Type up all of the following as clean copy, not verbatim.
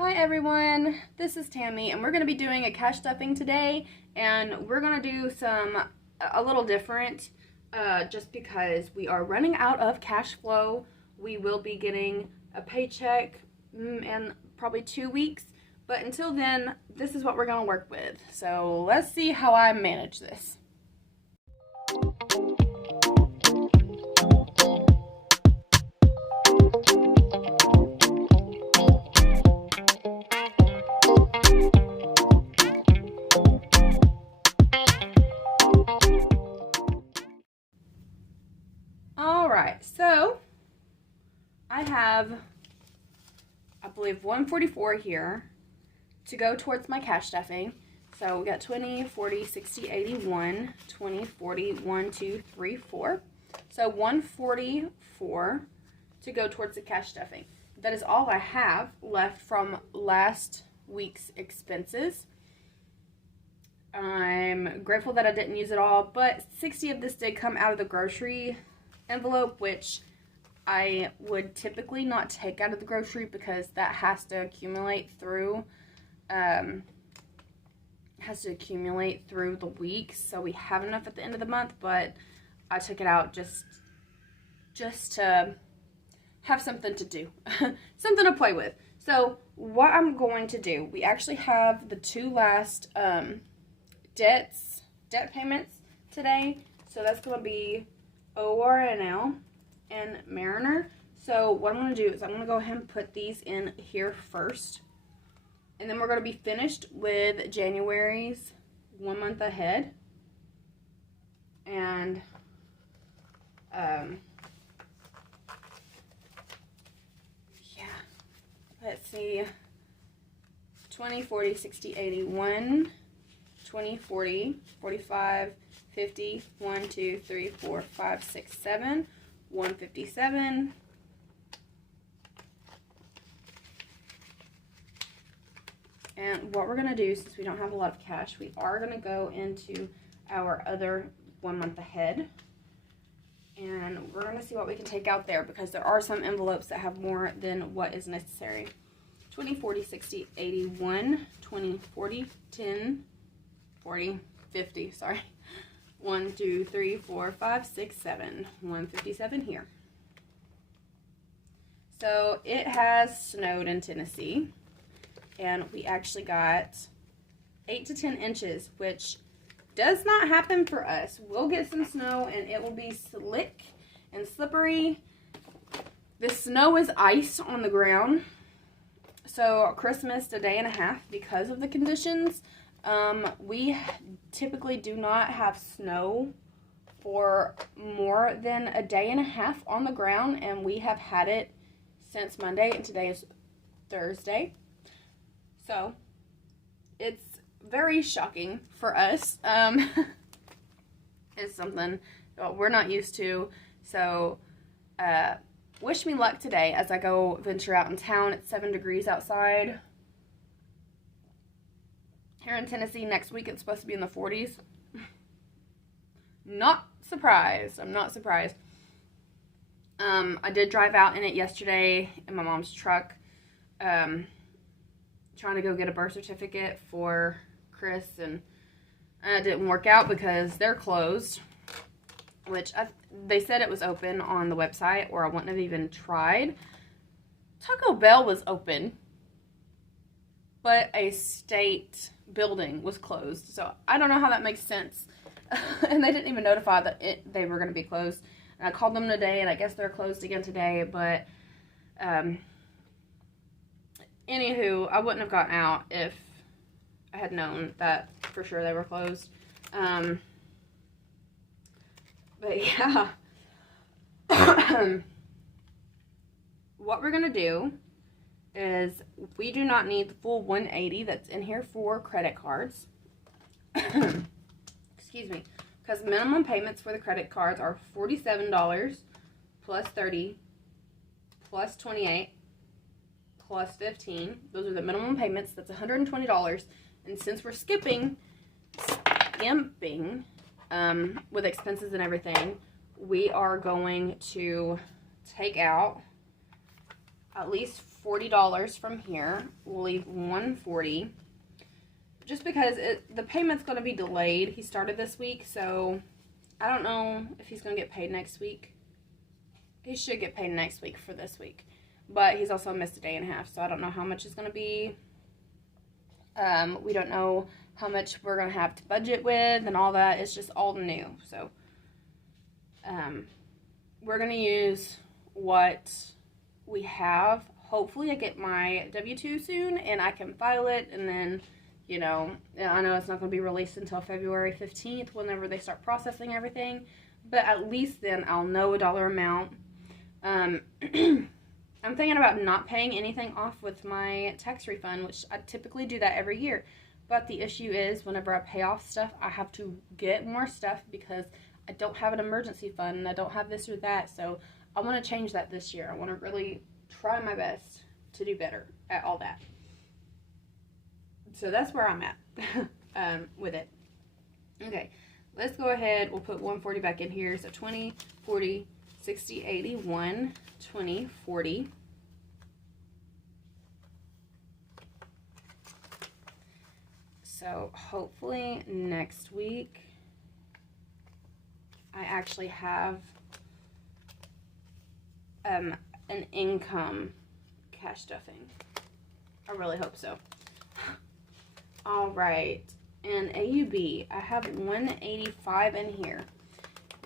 Hi everyone, this is Tammy and we're going to be doing a cash stuffing today, and we're going to do a little different just because we are running out of cash flow. We will be getting a paycheck in probably 2 weeks, but until then this is what we're going to work with. So let's see how I manage this. Alright, so I have, I believe, 144 here to go towards my cash stuffing. So we got 20, 40, 60, 81, 20, 40, 1, 2, 3, 4. So 144 to go towards the cash stuffing. That is all I have left from last week's expenses. I'm grateful that I didn't use it all, but 60 of this did come out of the grocery envelope, which I would typically not take out of the grocery because that has to accumulate through the week. So we have enough at the end of the month, but I took it out just to have something to do, something to play with. So what I'm going to do, we actually have the two last debt payments today. So that's going to be ORNL and Mariner. So what I'm going to do is I'm going to go ahead and put these in here first. And then we're going to be finished with January's 1 month ahead. And yeah, let's see, 20, 40, 60, 81, 20, 40, 45, 50, 1, 2, 3, 4, 5, 6, 7, 157, and what we're going to do, since we don't have a lot of cash, we are going to go into our other 1 month ahead, and we're going to see what we can take out there, because there are some envelopes that have more than what is necessary. 20, 40, 60, 81, 20, 40, 10, 40, 50, sorry. 1, 2, 3, 4, 5, 6, 7. 157 here. So it has snowed in Tennessee, and we actually got 8 to 10 inches, which does not happen for us. We'll get some snow and it will be slick and slippery. The snow is ice on the ground. So Chris missed a day and a half because of the conditions. We typically do not have snow for more than a day and a half on the ground, and we have had it since Monday, and today is Thursday. So it's very shocking for us. It's something we're not used to. So wish me luck today as I go venture out in town. It's 7 degrees outside. Here in Tennessee, next week it's supposed to be in the 40s. Not surprised. I'm not surprised. I did drive out in it yesterday in my mom's truck, trying to go get a birth certificate for Chris, and it didn't work out because they're closed, which they said it was open on the website, or I wouldn't have even tried. Taco Bell was open, but a state building was closed, so I don't know how that makes sense. And they didn't even notify that they were going to be closed. And I called them today, and I guess they're closed again today. But anywho, I wouldn't have gotten out if I had known that for sure they were closed. But yeah, what we're gonna do is, we do not need the full 180 that's in here for credit cards. Excuse me. Because minimum payments for the credit cards are $47 plus 30 plus 28 plus 15. Those are the minimum payments. That's $120. And since we're skimping with expenses and everything, we are going to take out at least $40 from here. We'll leave $140. Just because the payment's going to be delayed. He started this week, so I don't know if he's going to get paid next week. He should get paid next week for this week. But he's also missed a day and a half, so I don't know how much it's going to be. We don't know how much we're going to have to budget with and all that. It's just all new. So we're going to use what we have. Hopefully I get my W-2 soon and I can file it, and then, you know, I know it's not going to be released until February 15th whenever they start processing everything, but at least then I'll know a dollar amount. I'm thinking about not paying anything off with my tax refund, which I typically do that every year. But the issue is whenever I pay off stuff, I have to get more stuff because I don't have an emergency fund and I don't have this or that. So I want to change that this year. I want to really try my best to do better at all that. So that's where I'm at with it. Okay, let's go ahead. We'll put 140 back in here. So 20, 40, 60, 80, 1, 20, 40. So hopefully next week I actually have an income cash stuffing. I really hope so. All right, and AUB, I have 185 in here.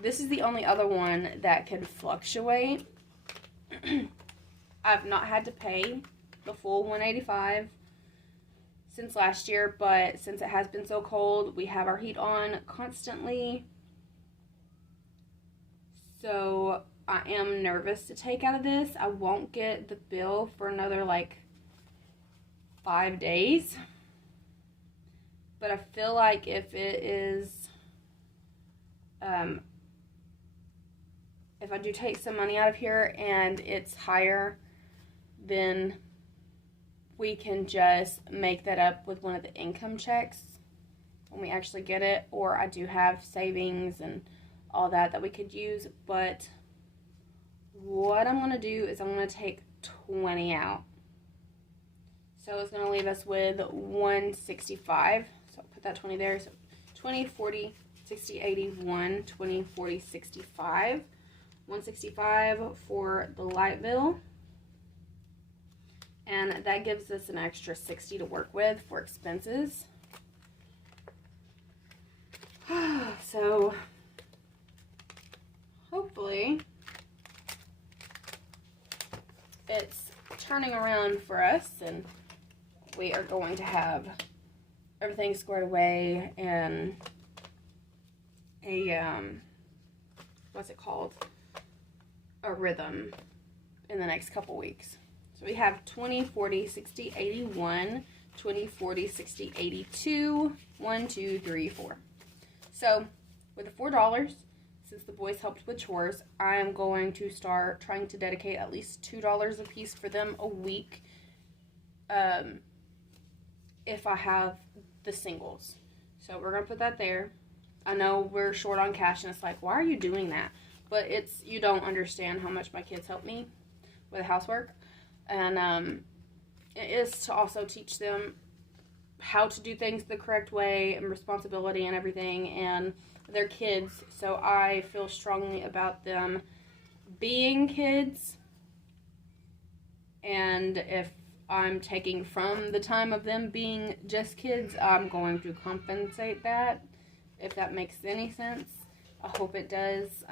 This is the only other one that can fluctuate. I've not had to pay the full 185 since last year, but since it has been so cold, we have our heat on constantly. So I am nervous to take out of this. I won't get the bill for another like 5 days. But I feel like if it is, if I do take some money out of here and it's higher, then we can just make that up with one of the income checks when we actually get it. Or I do have savings and all that we could use. But what I'm going to do is I'm going to take 20 out. So it's going to leave us with 165. So I'll put that 20 there. So 20, 40, 60, 80, 1, 20, 40, 65. 165 for the light bill. And that gives us an extra 60 to work with for expenses. So hopefully it's turning around for us and we are going to have everything squared away and a what's it called, a rhythm in the next couple weeks. So we have 20, 40, 60, 81, 20, 40, 60, 82, 1, 2, 3, 4. So with the $4, since the boys helped with chores, I am going to start trying to dedicate at least $2 a piece for them a week. If I have the singles. So we're going to put that there. I know we're short on cash and it's like, why are you doing that? But it's, you don't understand how much my kids help me with the housework. And it is to also teach them how to do things the correct way and responsibility and everything. And they're kids, so I feel strongly about them being kids. And if I'm taking from the time of them being just kids, I'm going to compensate that, if that makes any sense. I hope it does.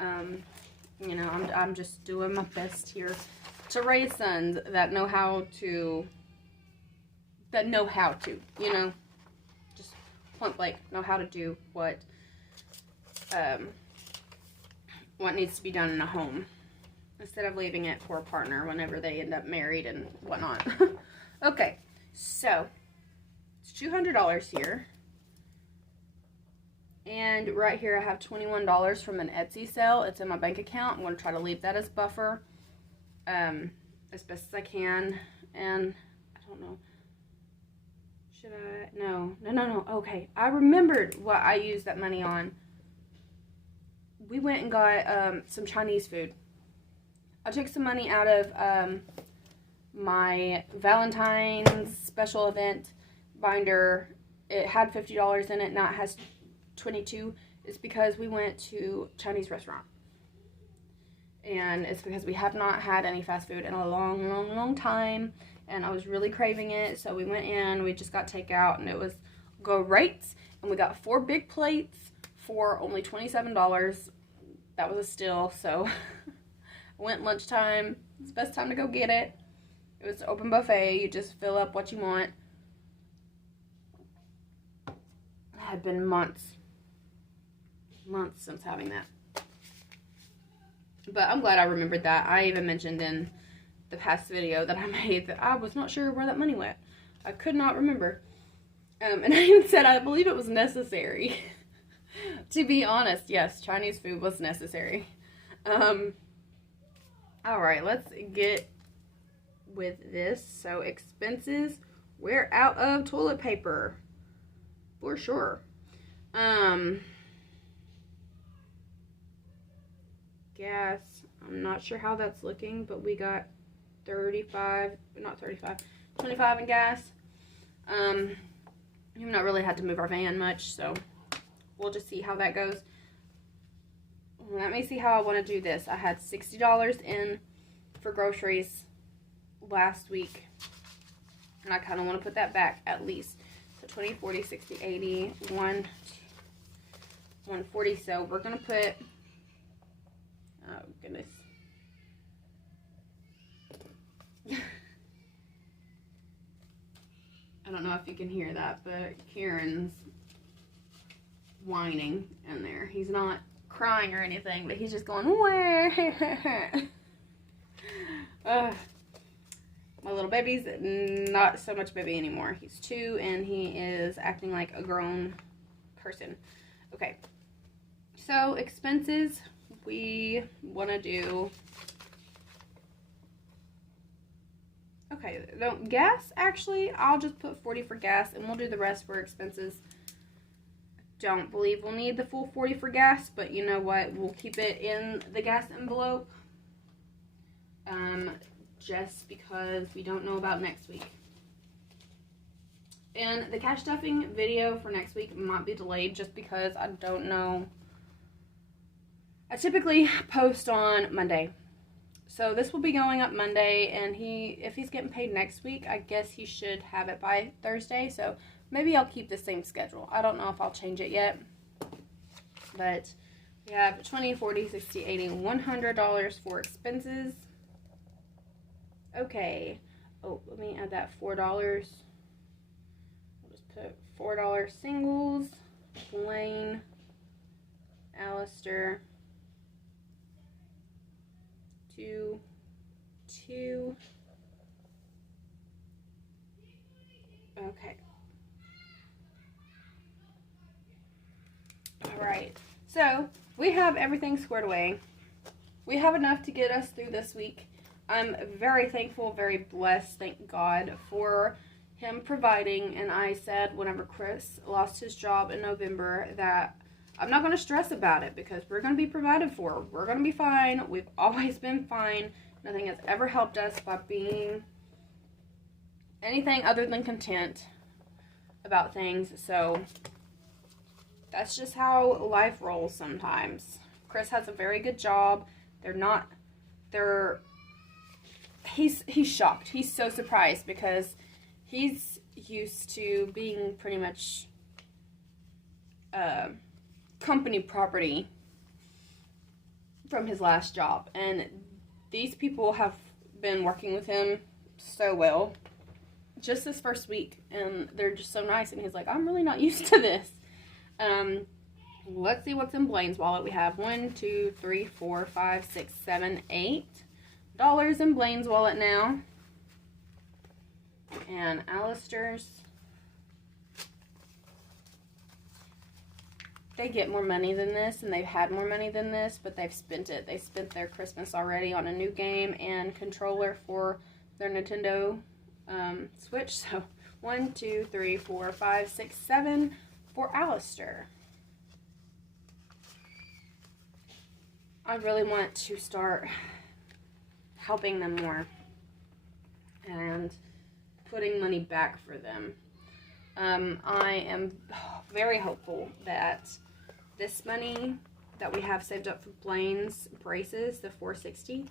You know, I'm just doing my best here to raise sons that know how to, you know, just point blank, know how to do what needs to be done in a home, instead of leaving it for a partner whenever they end up married and whatnot. Okay, so it's $200 here. And right here I have $21 from an Etsy sale. It's in my bank account. I'm going to try to leave that as buffer as best as I can. And I don't know. Should I? No. Okay, I remembered what I used that money on. We went and got some Chinese food. I took some money out of my Valentine's special event binder, it had $50 in it, now it has $22. It's because we went to a Chinese restaurant. And it's because we have not had any fast food in a long time. And I was really craving it. So we went in, we just got takeout, and it was great. And we got 4 big plates for only $27. That was a steal. So I went lunchtime. It's the best time to go get it. It was an open buffet. You just fill up what you want. It had been months since having that. But I'm glad I remembered that. I even mentioned in the past video that I made that I was not sure where that money went. I could not remember. And I even said I believe it was necessary. To be honest, yes, Chinese food was necessary. Alright, let's get with this. So, expenses. We're out of toilet paper. For sure. Gas. I'm not sure how that's looking, but we got 25 in gas. We've not really had to move our van much, so we'll just see how that goes. Let me see how I want to do this. I had $60 in for groceries last week, and I kind of want to put that back at least. So 20, 40, 60, 80, 140. So we're going to put, oh goodness. I don't know if you can hear that, but Kieran's whining in there. He's not crying or anything, but he's just going, where? My little baby's not so much baby anymore. He's 2 and he is acting like a grown person. Okay, so expenses, we want to do, okay, no, gas, actually, I'll just put 40 for gas and we'll do the rest for expenses. Don't believe we'll need the full 40 for gas, but you know what, we'll keep it in the gas envelope, just because we don't know about next week. And the cash stuffing video for next week might be delayed just because I don't know. I typically post on Monday. So this will be going up Monday, and if he's getting paid next week, I guess he should have it by Thursday. So maybe I'll keep the same schedule. I don't know if I'll change it yet. But we have 20, 40, 60, 80, $100 for expenses. Okay. Oh, let me add that $4. I'll just put $4 singles, Blaine, Alistair, 2. Okay. Alright. So, we have everything squared away. We have enough to get us through this week. I'm very thankful, very blessed, thank God, for him providing. And I said whenever Chris lost his job in November that I'm not going to stress about it because we're going to be provided for. We're going to be fine. We've always been fine. Nothing has ever helped us by being anything other than content about things. So that's just how life rolls sometimes. Chris has a very good job. He's shocked. He's so surprised because he's used to being pretty much company property from his last job, and these people have been working with him so well just this first week, and they're just so nice, and he's like, I'm really not used to this. Let's see what's in Blaine's wallet. We have $1, 2, 3, 4, 5, 6, 7, $8 in Blaine's wallet now, and Alistair's. They get more money than this, and they've had more money than this, but they've spent it. They spent their Christmas already on a new game and controller for their Nintendo Switch. So 1, 2, 3, 4, 5, 6, 7 for Alistair. I really want to start helping them more. and putting money back for them. I am very hopeful that this money that we have saved up for Blaine's braces, the $460,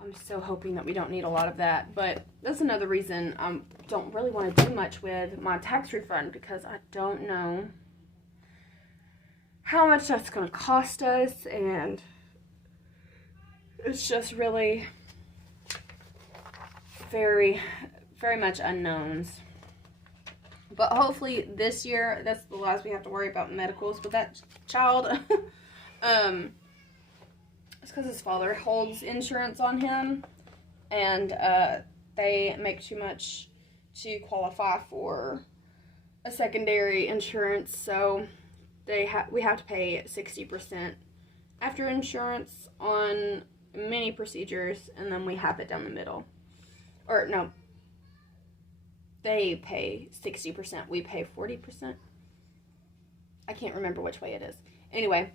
I'm so hoping that we don't need a lot of that. But that's another reason I don't really want to do much with my tax refund, because I don't know how much that's going to cost us, and it's just really very, very much unknowns. But hopefully this year, that's the last we have to worry about medicals with that child. It's because his father holds insurance on him, and they make too much to qualify for a secondary insurance, so we have to pay 60% after insurance on many procedures, and then we have it down the middle. Or no, they pay 60%, we pay 40%. I can't remember which way it is. Anyway,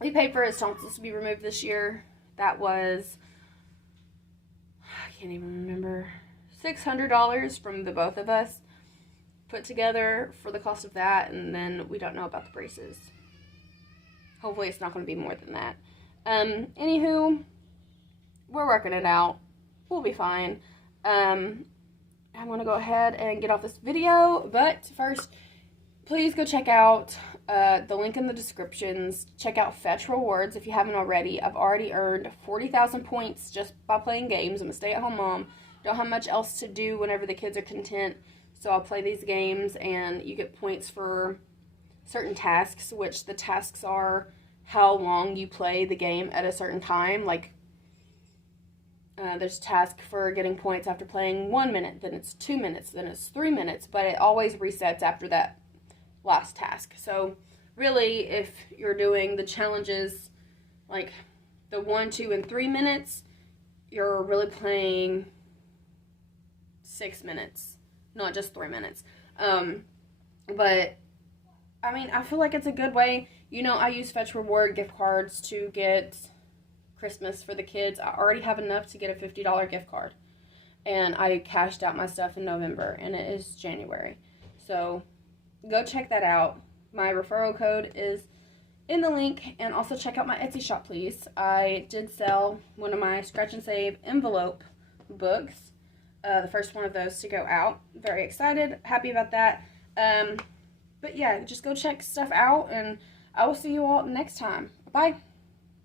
we paid for his tonsils to be removed this year. That was, I can't even remember, $600 from the both of us put together for the cost of that, and then we don't know about the braces. Hopefully it's not going to be more than that. Anywho, we're working it out. We'll be fine. I'm going to go ahead and get off this video, but first, please go check out the link in the descriptions. Check out Fetch Rewards if you haven't already. I've already earned 40,000 points just by playing games. I'm a stay-at-home mom. Don't have much else to do whenever the kids are content, so I'll play these games, and you get points for certain tasks, which the tasks are how long you play the game at a certain time. Like, there's a task for getting points after playing 1 minute, then it's 2 minutes, then it's 3 minutes, but it always resets after that last task. So really, if you're doing the challenges like the 1, 2, and 3 minutes, you're really playing 6 minutes, not just 3 minutes. But I mean, I feel like it's a good way. You know, I use Fetch Reward gift cards to get Christmas for the kids. I already have enough to get a $50 gift card, and I cashed out my stuff in November, and it is January. So go check that out. My referral code is in the link, and also check out my Etsy shop, please. I did sell one of my scratch and save envelope books, the first one of those to go out. Very excited, happy about that. But yeah, just go check stuff out, and I will see you all next time. Bye.